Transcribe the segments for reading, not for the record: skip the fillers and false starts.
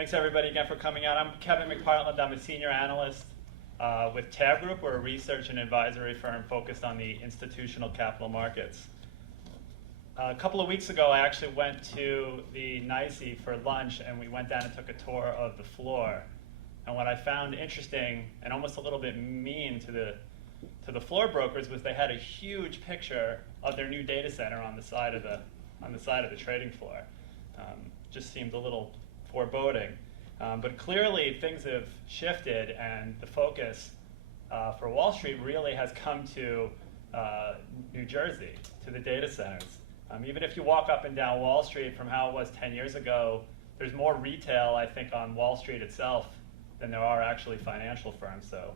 Thanks everybody again for coming out. I'm Kevin McPartland. I'm a senior analyst with Tab Group. We're a research and advisory firm focused on the institutional capital markets. A couple of weeks ago, I actually went to the NYSE for lunch, and we went down and took a tour of the floor. And what I found interesting and almost a little bit mean to the floor brokers was they had a huge picture of their new data center on the side of the trading floor. Just seemed a little foreboding. But clearly things have shifted, and the focus for Wall Street really has come to New Jersey, to the data centers. Even if you walk up and down Wall Street from how it was 10 years ago, there's more retail, I think, on Wall Street itself than there are actually financial firms. So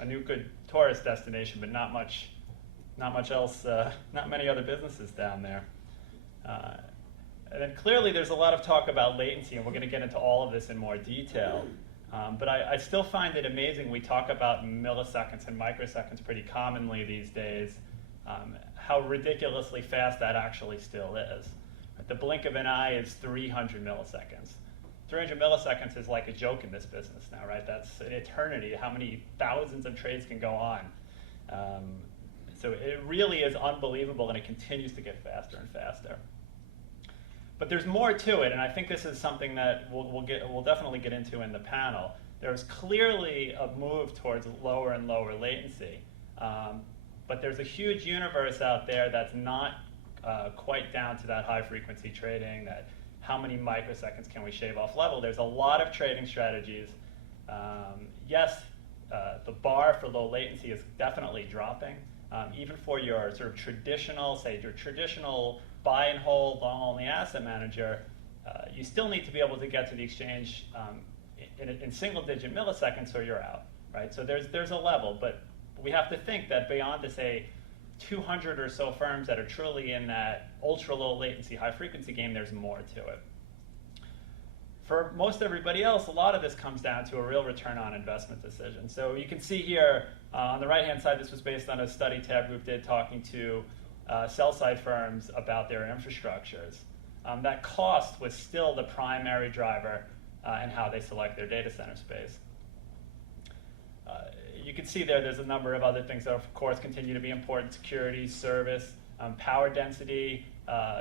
a new good tourist destination, but not much else, not many other businesses down there. And then clearly there's a lot of talk about latency, and we're going to get into all of this in more detail. But I still find it amazing. We talk about milliseconds and microseconds pretty commonly these days, how ridiculously fast that actually still is. At the blink of an eye is 300 milliseconds. 300 milliseconds is like a joke in this business now, right? That's an eternity, how many thousands of trades can go on. So it really is unbelievable, and it continues to get faster and faster. But there's more to it, and I think this is something that we'll definitely get into in the panel. There's clearly a move towards lower and lower latency, but there's a huge universe out there that's not quite down to that high-frequency trading, that how many microseconds can we shave off level. There's a lot of trading strategies. Yes, the bar for low latency is definitely dropping. Even for your sort of traditional, say your traditional buy and hold long-only asset manager, you still need to be able to get to the exchange in single-digit milliseconds, or you're out, right? So there's a level, but we have to think that beyond the, say, 200 or so firms that are truly in that ultra-low latency, high-frequency game, there's more to it. For most everybody else, a lot of this comes down to a real return on investment decision. So you can see here on the right-hand side, this was based on a study Tab Group did talking to sell-side firms about their infrastructures. That cost was still the primary driver in how they select their data center space. You can see there's a number of other things that, of course, continue to be important. Security, service, power density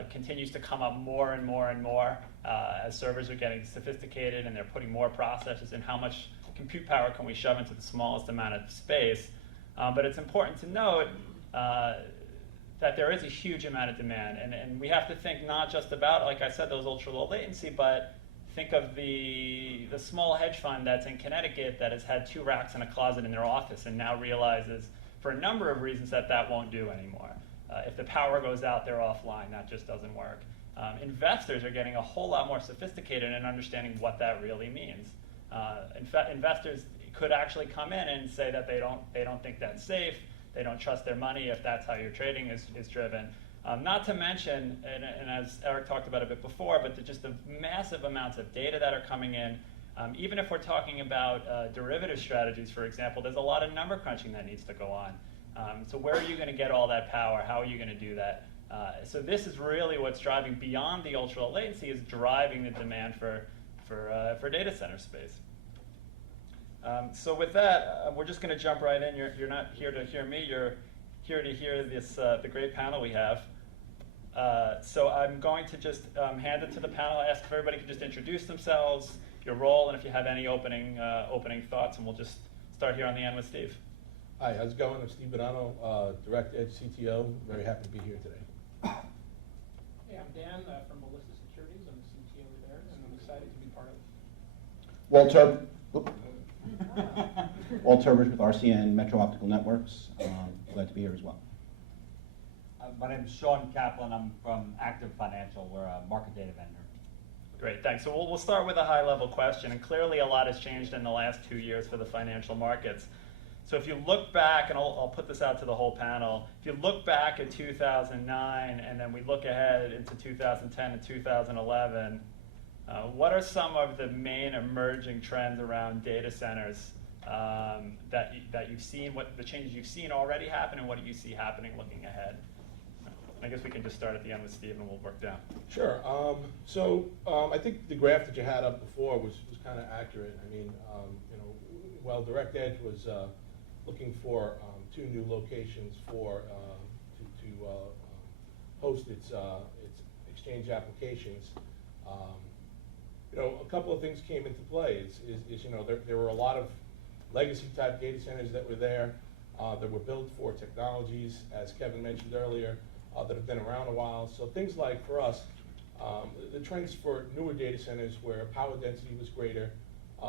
continues to come up more and more and more as servers are getting sophisticated and they're putting more processors in. How much compute power can we shove into the smallest amount of space? But it's important to note that there is a huge amount of demand. And we have to think not just about, like I said, those ultra-low latency, but think of the small hedge fund that's in Connecticut that has had 2 racks in a closet in their office and now realizes, for a number of reasons, that won't do anymore. If the power goes out, they're offline. That just doesn't work. Investors are getting a whole lot more sophisticated in understanding what that really means. In fact, investors could actually come in and say that they don't think that's safe. They don't trust their money if that's how your trading is driven. Not to mention, and as Eric talked about a bit before, but just the massive amounts of data that are coming in. Even if we're talking about derivative strategies, for example, there's a lot of number crunching that needs to go on. So where are you going to get all that power? How are you going to do that? So this is really what's driving, beyond the ultra low latency, is driving the demand for data center space. So with that, we're just going to jump right in. You're not here to hear me. You're here to hear this the great panel we have. So I'm going to just hand it to the panel. I ask if everybody could just introduce themselves, your role, and if you have any opening thoughts, and we'll just start here on the end with Steve. Hi, how's it going? I'm Steve Bonanno, Direct Edge CTO. Very happy to be here today. Hey, I'm Dan from Melissa Securities. I'm the CTO there, and I'm excited to be part of it. Walt Turbridge with RCN Metro Optical Networks. Glad to be here as well. My name is Sean Kaplan. I'm from Active Financial. We're a market data vendor. Great, thanks. So we'll start with a high-level question, and clearly a lot has changed in the last 2 years for the financial markets. So if you look back, and I'll put this out to the whole panel, if you look back at 2009 and then we look ahead into 2010 and 2011, what are some of the main emerging trends around data centers that you've seen, what the changes you've seen already happen, and what do you see happening looking ahead? I guess we can just start at the end with Steve and we'll work down. Sure. I think the graph that you had up before was kind of accurate. I mean, while Direct Edge was looking for 2 new locations to host its Exchange applications, a couple of things came into play. There were a lot of legacy type data centers that were there that were built for technologies, as Kevin mentioned earlier, that have been around a while. So things like, for us, the trends for newer data centers where power density was greater,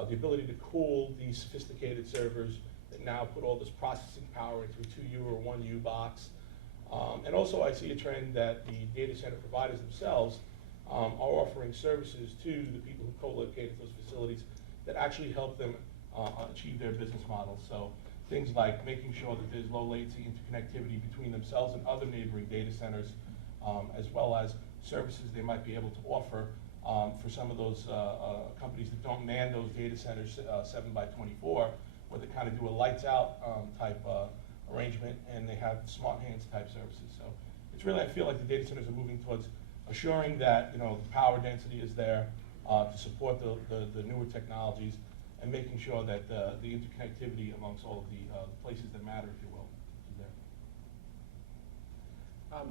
the ability to cool these sophisticated servers that now put all this processing power into a 2U or 1U box. And also I see a trend that the data center providers themselves are offering services to the people who co-locate at those facilities that actually help them achieve their business models. So things like making sure that there's low latency interconnectivity between themselves and other neighboring data centers, as well as services they might be able to offer for some of those companies that don't man those data centers 7x24, where they kind of do a lights out type arrangement, and they have smart hands type services. So it's really, I feel like the data centers are moving towards assuring that the power density is there to support the newer technologies, and making sure that the interconnectivity amongst all of the places that matter, if you will, is there.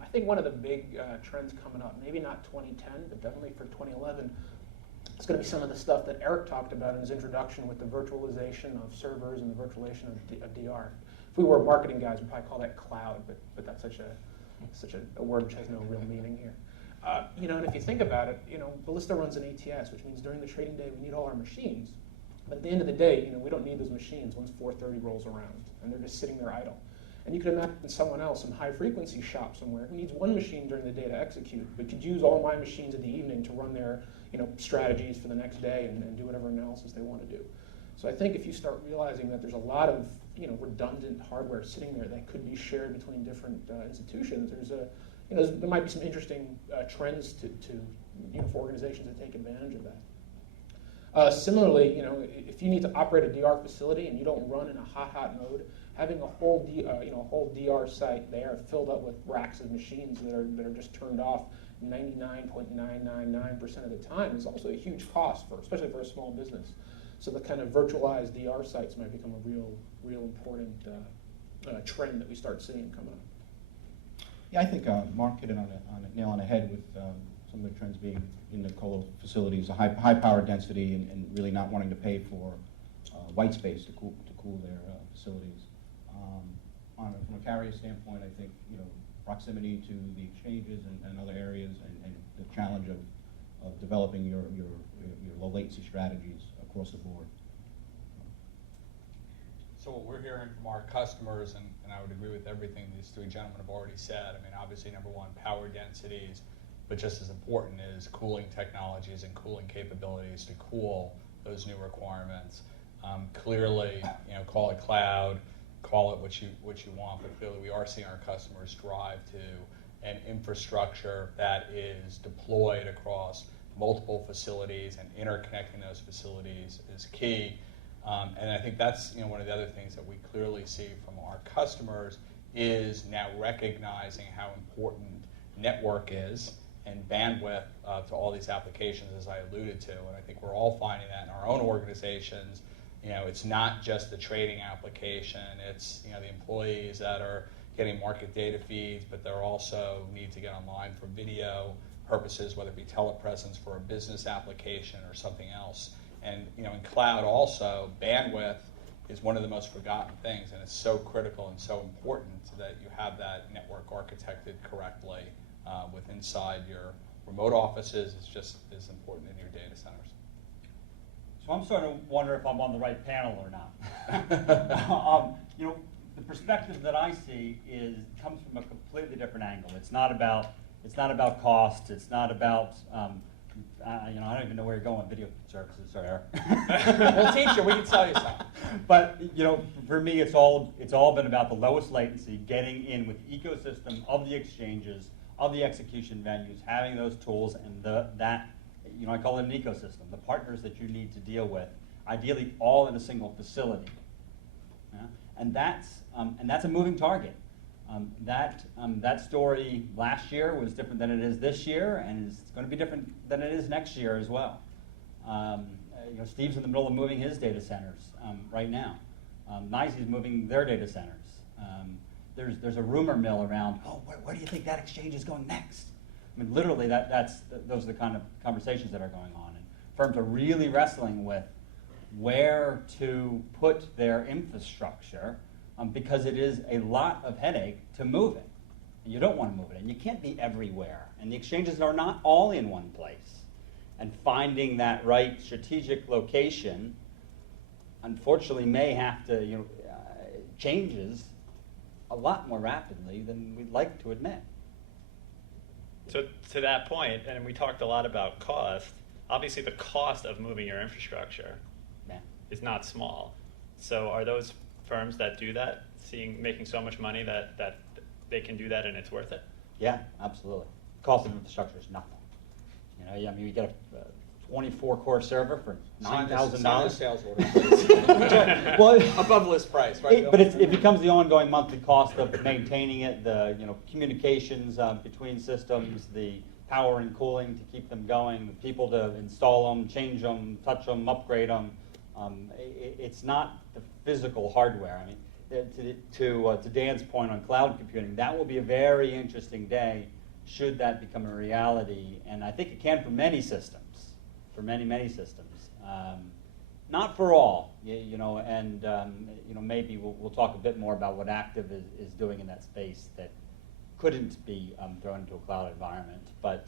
I think one of the big trends coming up, maybe not 2010, but definitely for 2011, it's going to be some of the stuff that Eric talked about in his introduction with the virtualization of servers and the virtualization of DR. If we were marketing guys, we'd probably call that cloud, but that's such a word which has no real meaning here. And if you think about it, Ballista runs an ATS, which means during the trading day we need all our machines. But at the end of the day, we don't need those machines once 4:30 rolls around, and they're just sitting there idle. And you could imagine someone else, some high-frequency shop somewhere, who needs one machine during the day to execute, but could use all my machines in the evening to run their strategies for the next day and do whatever analysis they want to do. So I think if you start realizing that there's a lot of redundant hardware sitting there that could be shared between different institutions, there might be some interesting trends for organizations to take advantage of that. Similarly, if you need to operate a DR facility and you don't run in a hot mode, having a whole DR site there filled up with racks of machines that are just turned off 99.999% of the time is also a huge cost especially for a small business. So the kind of virtualized DR sites might become a real important trend that we start seeing coming up. Yeah, I think Mark hit it on a nail on the head with some of the trends being in the colo facilities, a high power density, and really not wanting to pay for white space to cool their facilities. From a carrier standpoint, I think proximity to the exchanges and other areas, and the challenge of developing your low latency strategies across the board. So what we're hearing from our customers, and I would agree with everything these 3 gentlemen have already said. I mean, obviously, number one, power densities, but just as important is cooling technologies and cooling capabilities to cool those new requirements. Clearly, call it cloud, call it what you want, but clearly we are seeing our customers drive to an infrastructure that is deployed across multiple facilities, and interconnecting those facilities is key. And I think that's one of the other things that we clearly see from our customers is now recognizing how important network is and bandwidth to all these applications, as I alluded to. And I think we're all finding that in our own organizations. It's not just the trading application, it's the employees that are getting market data feeds, but they're also need to get online for video purposes, whether it be telepresence for a business application or something else. And in cloud also, bandwidth is one of the most forgotten things, and it's so critical and so important that you have that network architected correctly with inside your remote offices. It's just as important in your data centers. So I'm starting to wonder if I'm on the right panel or not. The perspective that I see comes from a completely different angle. It's not about cost. It's not about I don't even know where you're going with video services. Sorry, Eric. We'll teach you. We can tell you something. But for me, it's all been about the lowest latency, getting in with the ecosystem of the exchanges, of the execution venues, having those tools, and I call it an ecosystem. The partners that you need to deal with, ideally all in a single facility. Yeah? And that's a moving target. That story last year was different than it is this year, and it's going to be different than it is next year as well. Steve's in the middle of moving his data centers right now. NYSE's moving their data centers. There's a rumor mill around, where do you think that exchange is going next? I mean, literally, those are the kind of conversations that are going on. And firms are really wrestling with where to put their infrastructure because it is a lot of headache to move it. And you don't want to move it, and you can't be everywhere. And the exchanges are not all in one place. And finding that right strategic location, unfortunately, may have to, changes a lot more rapidly than we'd like to admit. So to that point, and we talked a lot about cost, obviously the cost of moving your infrastructure is not small. So are those firms that do that making so much money that they can do that and it's worth it? Yeah, absolutely. Cost of infrastructure is nothing. You get a 24-core server for $9,000. Sign a sales order, please. Well, Above list price, right? but it becomes the ongoing monthly cost of maintaining it, the communications between systems, the power and cooling to keep them going, the people to install them, change them, touch them, upgrade them. It's not the physical hardware. I mean, to Dan's point on cloud computing, that will be a very interesting day should that become a reality. And I think it can for many systems, for many systems. Not for all, and maybe we'll talk a bit more about what Active is doing in that space that couldn't be thrown into a cloud environment. But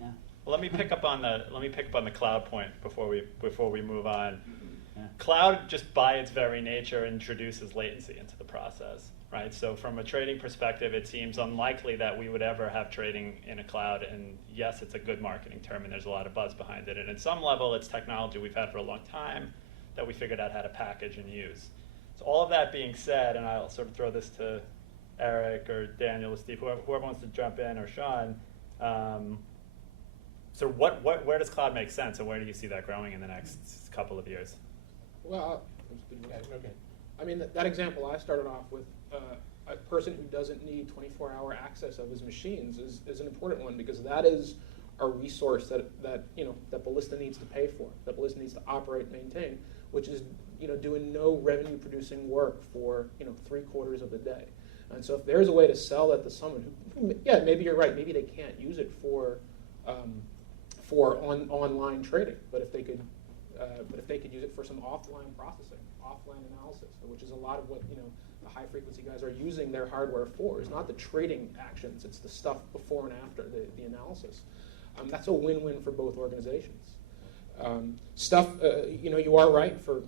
yeah. Well, let me pick up on the cloud point before we move on. Yeah. Cloud, just by its very nature, introduces latency into the process, right? So from a trading perspective, it seems unlikely that we would ever have trading in a cloud. And yes, it's a good marketing term, and there's a lot of buzz behind it. And at some level, it's technology we've had for a long time that we figured out how to package and use. So all of that being said, and I'll sort of throw this to Eric or Daniel or Steve, whoever wants to jump in, or Sean. So where does cloud make sense, and where do you see that growing in the next couple of years? Well, Okay. I mean, that example I started off with, a person who doesn't need 24-hour access of his machines is an important one, because that is a resource that Ballista needs to pay for, that Ballista needs to operate and maintain, which is doing no revenue-producing work for 3/4 of the day. And so if there's a way to sell that to someone who, yeah, maybe you're right, maybe they can't use it for online trading, but if they could use it for some offline processing, offline analysis, which is a lot of what the high frequency guys are using their hardware for. It's not the trading actions; it's the stuff before and after the analysis. That's a win-win for both organizations. You are right for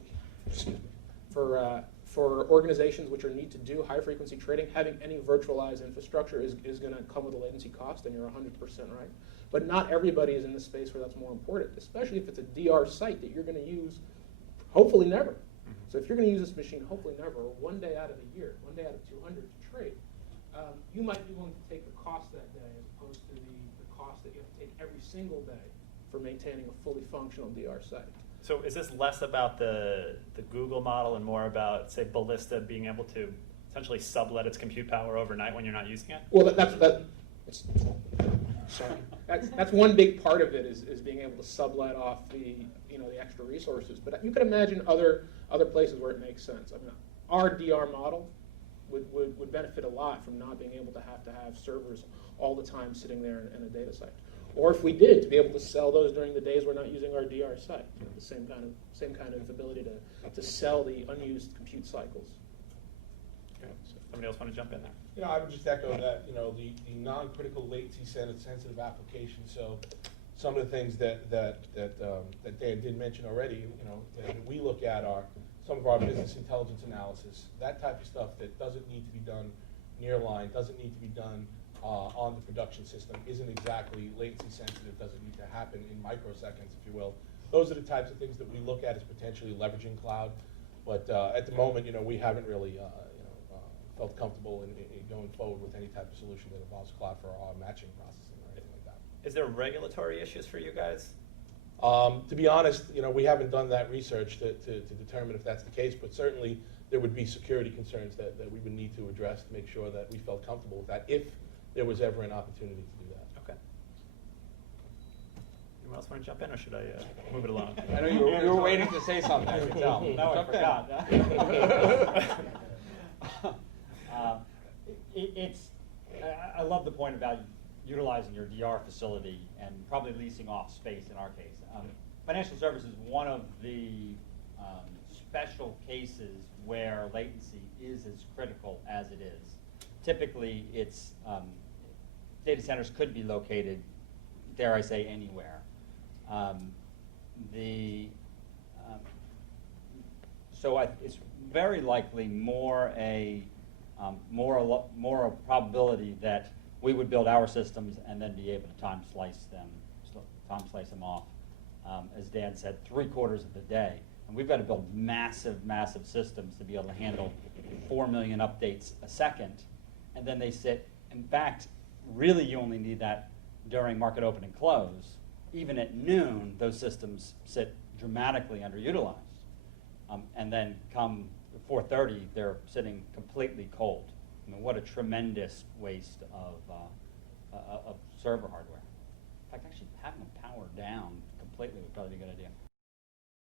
organizations which need to do high frequency trading. Having any virtualized infrastructure is going to come with a latency cost, and you're 100% right. But not everybody is in the space where that's more important, especially if it's a DR site that you're going to use, hopefully never. So if you're going to use this machine, hopefully never, or one day out of the year, one day out of 200 to trade, you might be willing to take the cost that day as opposed to the cost that you have to take every single day for maintaining a fully functional DR site. So is this less about the Google model and more about, say, Ballista being able to essentially sublet its compute power overnight when you're not using it? Well, that's one big part of it is being able to sublet off the extra resources. But you could imagine other places where it makes sense. I mean, our DR model would benefit a lot from not being able to have servers all the time sitting there in a data site. Or if we did, to be able to sell those during the days we're not using our DR site. The same kind of ability to sell the unused compute cycles. Okay. So somebody else want to jump in there? I would just echo that, the non-critical latency sensitive applications. So some of the things that Dan did mention already, that we look at are some of our business intelligence analysis, that type of stuff that doesn't need to be done nearline, doesn't need to be done on the production system, isn't exactly latency sensitive, doesn't need to happen in microseconds, if you will. Those are the types of things that we look at as potentially leveraging cloud. But at the moment, we haven't really felt comfortable in going forward with any type of solution that involves cloud for our matching processing or anything like that. Is there regulatory issues for you guys To be honest, you know, we haven't done that research to determine if that's the case, but certainly there would be security concerns that we would need to address to make sure that we felt comfortable with that if there was ever an opportunity to do that. Okay. Anyone else want to jump in, or should I move it along? I know you were waiting to say something, I could tell. No, I Jump in. forgot. I love the point about utilizing your DR facility and probably leasing off space in our case. Financial services is one of the special cases where latency is as critical as it is. Typically, it's data centers could be located, dare I say, anywhere. It's very likely more a probability that we would build our systems and then be able to time slice them off. As Dan said, 3/4 of the day. And we've got to build massive, massive systems to be able to handle 4 million updates a second. And then they sit, in fact, really you only need that during market open and close. Even at noon, those systems sit dramatically underutilized. And then come 4:30, they're sitting completely cold. I mean, what a tremendous waste of server hardware. In fact, actually having them powered down completely would probably be a good idea.